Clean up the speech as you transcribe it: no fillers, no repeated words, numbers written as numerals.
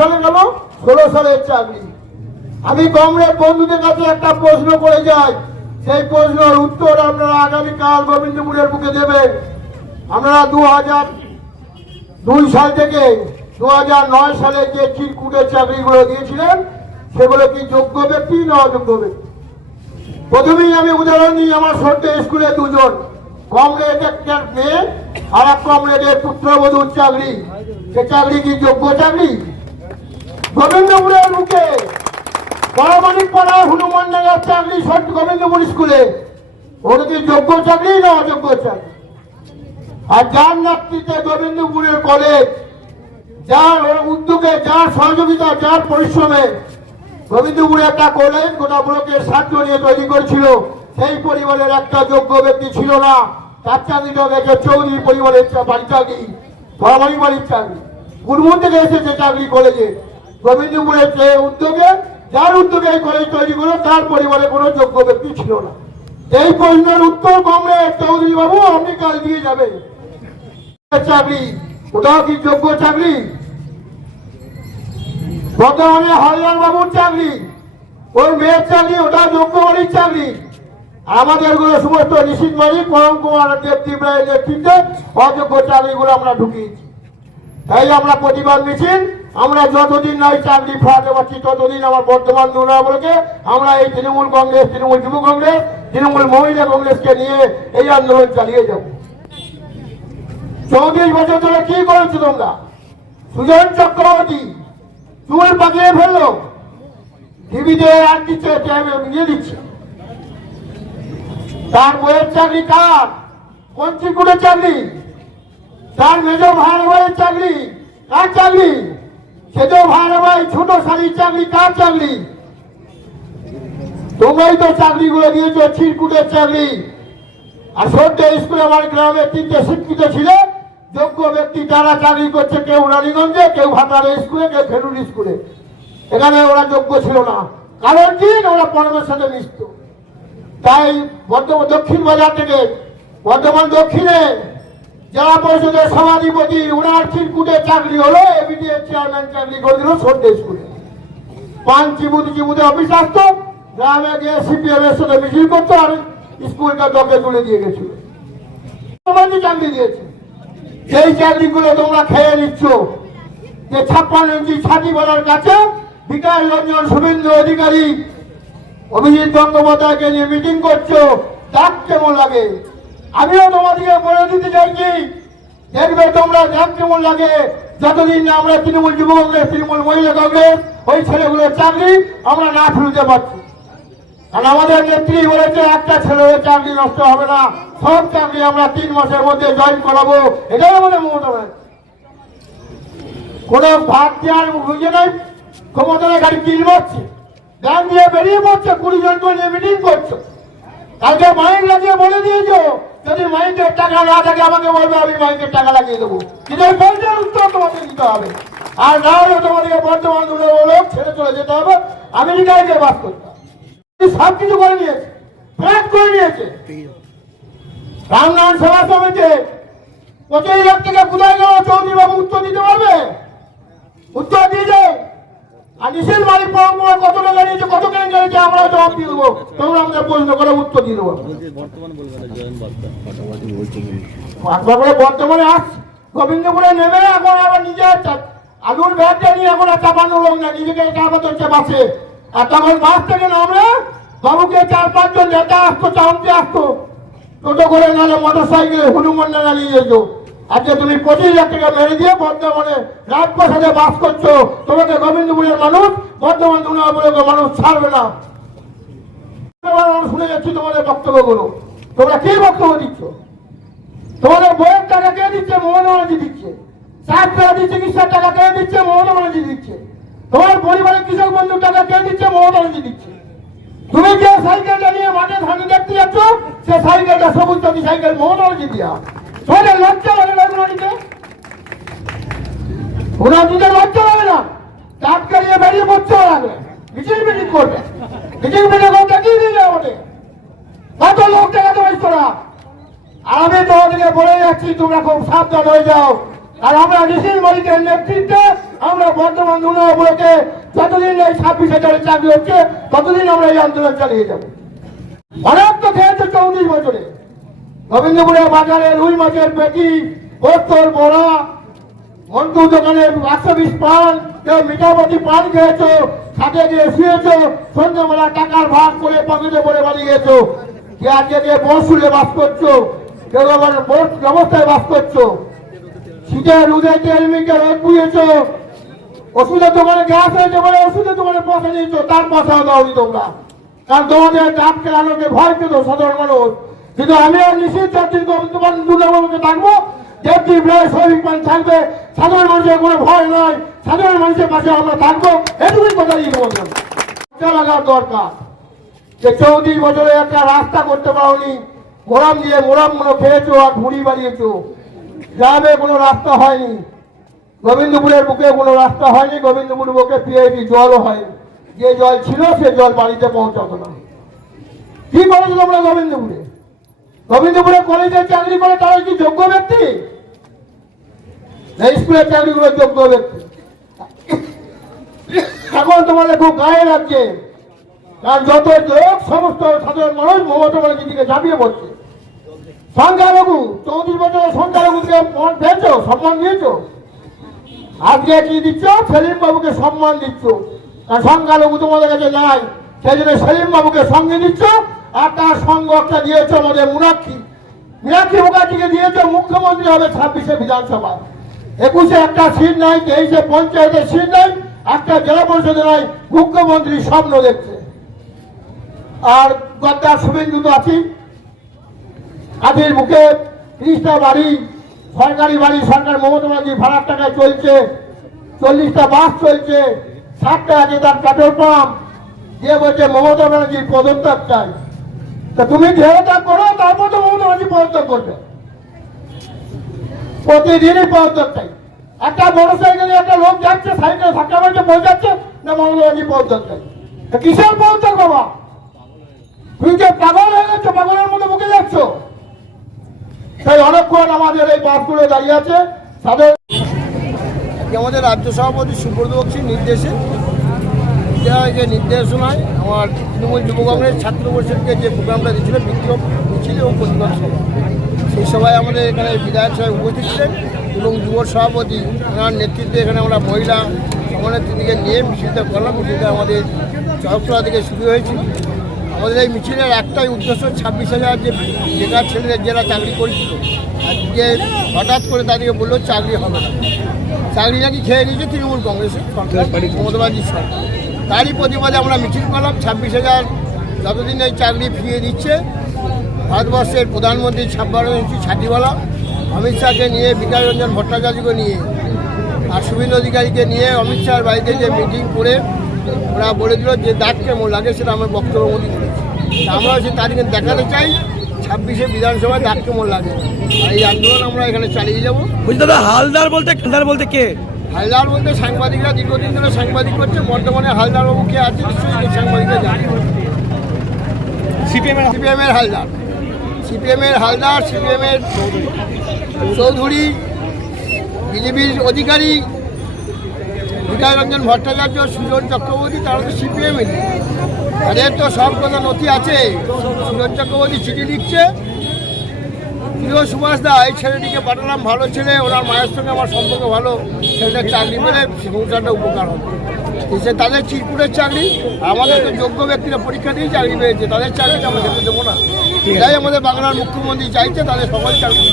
সালে গেল 16 সালের চাকরি। আমি কংগ্রেস বন্ধুদের কাছে একটা প্রশ্ন করে যাই, সেই প্রশ্নের উত্তর আপনারা আগামীকাল গোবিন্দপুরের বুকে দেবেন। আপনারা 2002 সাল থেকে 2009 সালে যে চিরকুটের চাকরিগুলো দিয়েছিলেন সেগুলো কি যোগ্য ব্যক্তি না অযোগ্য ব্যক্তি? প্রথমেই আমি উদাহরণ দিই, আমার ছোট্ট স্কুলে দুজন কমরেড একটা মেয়ে আর এক কমরেডের পুত্রবধূর চাকরি। সে চাকরি কি যোগ্য চাকরি? গোবিন্দপুরের বুকে পরামানিক পাড়া হনুমান ডাঙ্গার চাকরি ছোট্ট গোবিন্দপুর স্কুলে, ওটা কি যোগ্য চাকরি না অযোগ্য চাকরি? আর যার নেতৃত্বে গোবিন্দপুরের কলেজ, যার উদ্যোগে, যার সহযোগিতা, যার পরিশ্রমে গোবিন্দপুরে একটা কলেজ গোটা ব্লকের ছাত্র নিয়ে তৈরি করেছিল, সেই পরিবারের একটা যোগ্য ব্যক্তি ছিল না। তার চাকরিটা গেছে চৌধুরী পরিবারের বাড়ি চাকরি, পরামানিক বাড়ির চাকরি। গুরমুন থেকে এসেছে চাকরি কলেজে। গোবিন্দপুরের যে উদ্যোগে, যার উদ্যোগে এই কলেজ তৈরি করলো, তার পরিবারে কোনো যোগ্য ব্যক্তি ছিল না। এই প্রশ্নের উত্তর কমরেড চৌধুরী বাবু আপনি কাল দিয়ে যাবেন। চাকরি ওটাও কি যোগ্য চাকরি? বর্তমানে হালদার বাবুর চাকরি, ওই মেয়ের চাকরি, ওটা যোগ্য বাড়ির চাকরি। আমাদের গুলো সমস্ত নিশীথ মালিক, পরম কুমার দেবদীপ রায়ের নেতৃত্বে অযোগ্য চাকরিগুলো আমরা ঢুকিয়েছি। তাই আমরা প্রতিবাদ মিছিল, আমরা যতদিন না চাকরি ফেরাতে পারছি ততদিন আমার বর্তমান দুর্নাবলকে আমরা এই তৃণমূল কংগ্রেস, তৃণমূল যুব কংগ্রেস, তৃণমূল মহিলা কংগ্রেসকে নিয়ে এই আন্দোলন চালিয়ে যাব। 34 বছর ধরে কি করেছো তোমরা? সুজন চক্রবর্তী চুল পাকিয়ে ফেললো, টিভিতে আর দিচ্ছে, নিয়ে দিচ্ছে। তার বইয়ের চাকরি কার? কোন চিরকুটের চাকরি? তার মেজ ভাইয়ের চাকরি কার চাকরি? সেজ ভাই ছোট শাড়ির চাকরি কার চাকরি? তোমরাই তো চাকরিগুলো দিয়েছো, চিরকুটের চাকরি। আর ছোট্ট স্কুলে আমার গ্রামে 3টে শিক্ষিত ছিল যোগ্য ব্যক্তি, তারা চাকরি করছে, কেউ রানীগঞ্জে, কেউ ভাতারে স্কুলে, কেউ ফেরুল স্কুলে। এখানে ওরা যোগ্য ছিল না, কারণ কি? ওরা পরমের সাথে মিশত। তাই বর্ধমান দক্ষিণ বাজার থেকে বর্ধমান দক্ষিণে জেলা পরিষদের সভাধিপতি, ওনার চিরকুটে চাকরি হলো, এবিডিএ চেয়ারম্যান চাকরি করে দিল ছোট্ট স্কুলে। পান চিবুতে অফিস আসতো, গ্রামে গিয়ে সিপিএম এর সাথে মিছিল করতো, আর স্কুলটা দকে তুলে দিয়ে গেছিল। চাকরি দিয়েছে, সেই চাকরিগুলো তোমরা খেয়ে নিচ্ছ। যে 56 ইঞ্চি ছাতিবালার কাছে বিকাশ রঞ্জন, শুভেন্দু অধিকারী, অভিজিৎ গঙ্গোপাধ্যায়কে নিয়ে মিটিং করছো, ডাক কেমন লাগে? আমিও তোমাদেরকে বলে দিতে চাইছি, দেখবে তোমরা ডাক কেমন লাগে। যতদিন না আমরা তৃণমূল যুব কংগ্রেস, তৃণমূল মহিলা কংগ্রেস ওই ছেলেগুলোর চাকরি আমরা না ফিরতে পারছি। কারণ আমাদের নেত্রী বলেছে একটা ছেলের চাকরি নষ্ট হবে না, সব চাকরি আমরা 3 মাসের মধ্যে জয়েন করাবো। এটাই আমাদের মমতা ব্যানার্জি। কোন ভাগ দেওয়ার বুঝে নাই, ক্ষমতার গাড়ি কিল মারছে, ব্যাংক দিয়ে বেরিয়ে পড়ছে, 20 জনকে নিয়ে মিটিং করছো। কালকে মাইক লাগিয়ে বলে দিয়েছো, যদি মাইকের টাকা না থাকে আমাকে বলবে, আমি মাইকের টাকা লাগিয়ে দেবো। কিন্তু এই পয়সার উত্তর তোমাকে দিতে হবে। আর না হলে তোমাদেরকে বর্তমান লোক ছেড়ে চলে যেতে হবে, আমেরিকায় গিয়ে বাস করতে হবে। সব কিছু করে নিয়েছে, ফ্ল্যাট করে নিয়েছে। রামনারায়ণ সেবা সমিতি 25 লাখ টাকা কোথায় গেল? চৌধুরী বাবু উত্তর দিতে পারবে? উত্তর দিয়ে যাও। আর নিশীথ মালিক পরম্পরা কত টাকা নিয়েছে, কত কেন নিয়েছে, আমরা জবাব দিয়ে দেবো। তোমরা আমাদের প্রশ্ন করে উত্তর দিয়ে দেবো। বর্তমানে আস গোবিন্দপুরে নেমে এখন আবার নিজে আলুর ব্যাগটা নিয়ে এখন চাপানো লোক না, নিজেকে চাপাতে হচ্ছে বাসে। আর তখন বাস থেকে নামলে বাবুকে 4-5 জন নেতা আসতো, চাউনতে আসতো, টোটো করে নাহলে মোটর সাইকেলে হনুমান ডাঙ্গা নিয়ে যেত। আজকে তুমি 25 লাখ টাকা মেরে দিয়ে বর্ধমানে রাজপ্রাসাদে বাস করছো। তোমাকে গোবিন্দপুরের মানুষ, বর্ধমান দুর্গাপুরের মানুষ ছাড়বে না। শুনে যাচ্ছি তোমাদের বক্তব্যগুলো, তোমরা কি বক্তব্য দিচ্ছ? তোমাদের বইয়ের টাকা কে দিচ্ছে? মমতা ব্যানার্জি দিচ্ছে। চাকরি চিকিৎসার টাকা কে দিচ্ছে? মমতা ব্যানার্জি দিচ্ছে। তোমার পরিবারের কৃষক বন্ধুর টাকা কে দিচ্ছে? মমতা ব্যানার্জি দিচ্ছে। তুমি যে সাইকেলটা নিয়ে মাঠে ধান দেখতে যাচ্ছ, সে সাইকেলটা সবুজ জাতি সাইকেল, মমতা ব্যানার্জি দিয়া। তোমাদের লজ্জা লাগে না? ওনার দুধের লজ্জা লাগে না? টাটকা নিয়ে বেরিয়ে পড়ছে, লাগবে মিটিং করবে, মিটিং করতে কি দিলে আমাদের কত লোক দেখাতে পারিস তোরা। আর আমি তোমাদেরকে বলে যাচ্ছি, তোমরা খুব সাবধান হয়ে যাও। আর আমরা নিশীথ মালিকের নেতৃত্বে আমরা বর্তমান 2 নম্বর ব্লকে যতদিন এই 26,000 চাকরি হচ্ছে ততদিন আমরা এই আন্দোলন চালিয়ে যাব। অনেক তো খেয়েছে 34 বছরে। গোবিন্দপুরের বাজারে রুই মাছের পেটি, বোতল বড়া, মন্টু দোকানে 120 পান, কেউ মিঠাপাতি পান খেয়েছো, ছাদে গিয়ে শুয়েছো, সন্ধ্যাবেলা টাকার ভাগ করে পকেটে পরে বাড়ি গেছো। কে আজকে গিয়ে বসুলে বাস করছো, কেউ আবার বোট ব্যবস্থায় বাস করছো। শীতে রুদে তেল মিকে রোদ পুড়িয়েছো, ওষুধের দোকানে গ্যাস হয়েছে বলে ওষুধের দোকানে পয়সা নিয়েছো, তার পয়সাও দাওনি তোমরা। কারণ তোমাদের ডাক কেলানোকে ভয় পেত সাধারণ মানুষ। কিন্তু আমি আর নিশ্চিত যাত্রীর তোমার দুর্গাবাবুকে থাকবো, যাত্রী প্রায় শ্রমিক মান থাকবে, সাধারণ মানুষের কোনো ভয় নয়, সাধারণ মানুষের পাশে আমরা থাকবো, এটুকুই কথা দিয়ে বললাম। লাগার দরকার যে 34 বছরে একটা রাস্তা করতে পারোনি, মোরাম দিয়ে মোরাম গুলো খেয়েছো আর ভুড়ি বাড়িয়েছো। গ্রামে কোনো রাস্তা হয়নি, গোবিন্দপুরের বুকে কোনো রাস্তা হয়নি, গোবিন্দপুরের বুকে পিএইচি জলও হয়নি। যে জল ছিল সে জল বাড়িতে পৌঁছাতো না। কি করেছো তোমরা গোবিন্দপুরে? গোবিন্দপুরে কলেজে চাকরি করে তারা কি যোগ্য ব্যক্তি? স্কুলের চাকরিগুলো যোগ্য ব্যক্তি। এখন তোমাদের খুব গায়ে লাগছে, কারণ যত লোক সমস্ত সাধারণ মানুষ মমতা ব্যানার্জির দিকে ঝাঁপিয়ে পড়ছে। সংখ্যালঘু 34 বছরের সংখ্যালঘুকে পেয়েছো, সম্মান দিয়েছো। আজকে কি দিচ্ছ? সেলিম বাবুকে সম্মান দিচ্ছ। আর সংখ্যালঘু তোমাদের কাছে নাই, সেই জন্য সেলিম বাবুকে সঙ্গে দিচ্ছ। আর তার সঙ্গ একটা দিয়েছো আমাদের মীনাক্ষী মুখার্জিকে দিয়েছো, মুখ্যমন্ত্রী হবে 26শে বিধানসভা। 21-এ একটা সিট নাই, 23-এ পঞ্চায়েতের সিট নাই, একটা জেলা পরিষদে নাই, মুখ্যমন্ত্রী স্বপ্ন দেখছে। আর গদ্দার শুভেন্দু তো আছি, আদির মুখে 30টা বাড়ি, সরকারি বাড়ি, সরকার মমতা ব্যানার্জি ভাড়ার টাকায় চলছে, 40টা বাস চলছে, 60টা আছে তার পেট্রোল পাম্প, দিয়ে বলছে মমতা ব্যানার্জির পদত্যাগ চাই। তা তুমি দেহত্যাগ করো, তারপর তো মমতা ব্যানার্জি পদত্যাগ করবে। প্রতিদিনই পদত্যাগ চাই। একটা মোটর সাইকেলে একটা লোক যাচ্ছে, সাইকেলে ধাক্কা মারছে, বলে যাচ্ছে না মমতা ব্যানার্জি পদত্যাগ চাই। কিসের পদত্যাগ বাবা? তুমি যে পাগল হয়ে গেছো, পাগলের মতো বুকে যাচ্ছ। তাই অনেকক্ষণ আমাদের এই বাসগুলো দাঁড়িয়ে আছে। আমাদের রাজ্য সভাপতি সুব্রত বক্সির নির্দেশে নির্দেশনায় আমার তৃণমূল যুব কংগ্রেস ছাত্র পরিষদকে যে প্রোগ্রামটা দিয়েছিল বিক্ষোভ মিছিল এবং প্রতিবাদ সভা, সেই সভায় আমাদের এখানে বিধায়ক সাহেব উপস্থিত ছিলেন এবং যুব সভাপতি ওনার নেতৃত্বে এখানে আমরা মহিলা সমানেত্রীকে নিয়ে মিছিলটা করলাম। মিছিলটা আমাদের চরকতলা থেকে শুরু হয়েছিল। আমাদের এই মিছিলের একটাই উদ্দেশ্য, 26,000 যে বেকার ছেলেদের যারা চাকরি করেছিল, আজকে হঠাৎ করে তাদেরকে বললো চাকরি হবে না। চাকরি নাকি খেয়ে নিয়েছে তৃণমূল কংগ্রেসের সরকার, মমতা ব্যানার্জির সরকার। তারই প্রতিবাদে আমরা মিছিল করলাম। 26,000 যতদিন এই চাকরি ফিরিয়ে দিচ্ছে, ভারতবর্ষের প্রধানমন্ত্রী 56 ইঞ্চি ছাতিওয়ালা অমিত শাহকে নিয়ে, বিকাশ রঞ্জন ভট্টাচার্যকে নিয়ে আর শুভেন্দু অধিকারীকে নিয়ে অমিত শাহের বাড়িতে যে মিটিং করে ওরা বলে দিল যে দাগ কেমন লাগে, সেটা আমার বক্তব্য মধ্যে করেছি। আমরা সেই তারিখে দেখাতে চাই 26শে বিধানসভায় দাগ কেমন লাগে। আর এই আন্দোলন আমরা এখানে চালিয়ে যাবো। দাদা হালদার বলতে কে? হালদার বলতে সাংবাদিকরা দীর্ঘদিন ধরে সাংবাদিক করছে। বর্তমানে হালদার বাবু কে আছে নিশ্চয়ই সাংবাদিকরা জানে। সিপিএমের হালদার, সিপিএমের চৌধুরী, বিজেপির অধিকারী বিকাশ রঞ্জন ভট্টাচার্য, সুজন চক্রবর্তী, তারা তো সিপিএমের। তাদের তো সব কথা নথি আছে। সুজন চক্রবর্তী চিঠি লিখছে, প্রিয় সুভাষ দা, এই ছেলেটিকে পাঠালাম, ভালো ছেলে, ওনার মায়ের সঙ্গে আমার সম্পর্ক ভালো, ছেলেটার চাকরি পেলে সংসারটা উপকার হবে। সে তাদের চিরকুটের চাকরি, আমাদের তো যোগ্য ব্যক্তিরা পরীক্ষা দিয়ে চাকরি পেয়েছে, তাদের চাকরিটা আমরা যেতে দেবো না। এটাই আমাদের বাংলার মুখ্যমন্ত্রী চাইছে, তাদের সকল চাকরি